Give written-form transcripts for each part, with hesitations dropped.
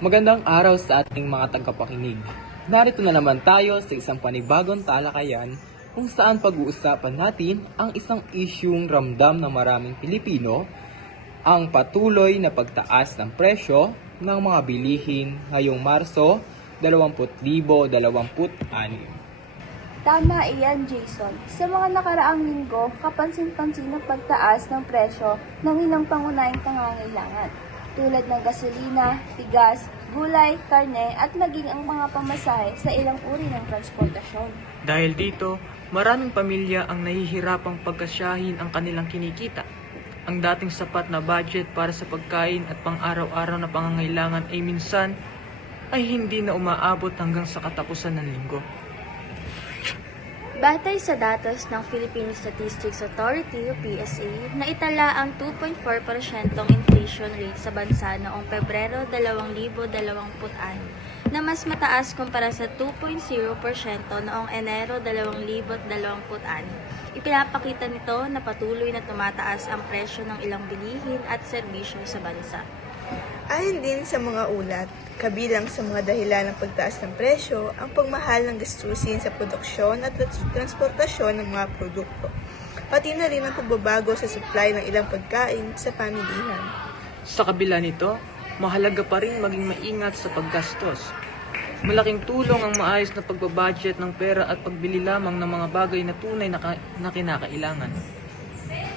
Magandang araw sa ating mga tagapakinig. Narito na naman tayo sa isang panibagong talakayan kung saan pag-uusapan natin ang isang isyung ramdam ng maraming Pilipino, ang patuloy na pagtaas ng presyo ng mga bilihin ngayong Marso 2026. Tama iyan, Jason. Sa mga nakaraang linggo, kapansin-pansin ang pagtaas ng presyo ng ilang pangunahing pangangailangan, tulad ng gasolina, bigas, gulay, karne at maging ang mga pamasahe sa ilang uri ng transportasyon. Dahil dito, maraming pamilya ang nahihirapang pagkasyahin ang kanilang kinikita. Ang dating sapat na budget para sa pagkain at pang-araw-araw na pangangailangan ay minsan ay hindi na umaabot hanggang sa katapusan ng linggo. Batay sa datos ng Philippine Statistics Authority o PSA, naitala ang 2.4% inflation rate sa bansa noong Pebrero 2026 na mas mataas kumpara sa 2.0% noong Enero 2026. Ipinapakita nito na patuloy na tumataas ang presyo ng ilang bilihin at serbisyo sa bansa. Ayon din sa mga ulat, kabilang sa mga dahilan ng pagtaas ng presyo ang pagmahal ng gastusin sa produksyon at transportasyon ng mga produkto, pati na rin ang pagbabago sa supply ng ilang pagkain sa pamilihan. Sa kabila nito, mahalaga pa rin maging maingat sa paggastos. Malaking tulong ang maayos na pagbabudget ng pera at pagbili lamang ng mga bagay na tunay na kinakailangan.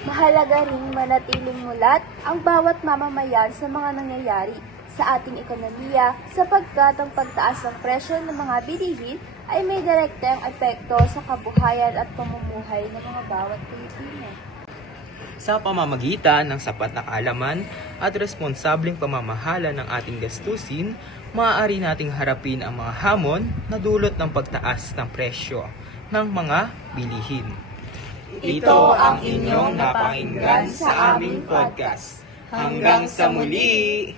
Mahalaga ring manatiling mulat ang bawat mamamayan sa mga nangyayari sa ating ekonomiya sapagkat ang pagtaas ng presyo ng mga bilihin ay may direktang epekto sa kabuhayan at pamumuhay ng mga bawat Pilipino. Sa pamamagitan ng sapat na kaalaman at responsableng pamamahala ng ating gastusin, maaari nating harapin ang mga hamon na dulot ng pagtaas ng presyo ng mga bilihin. Ito ang inyong napakinggan sa aming podcast. Hanggang sa muli!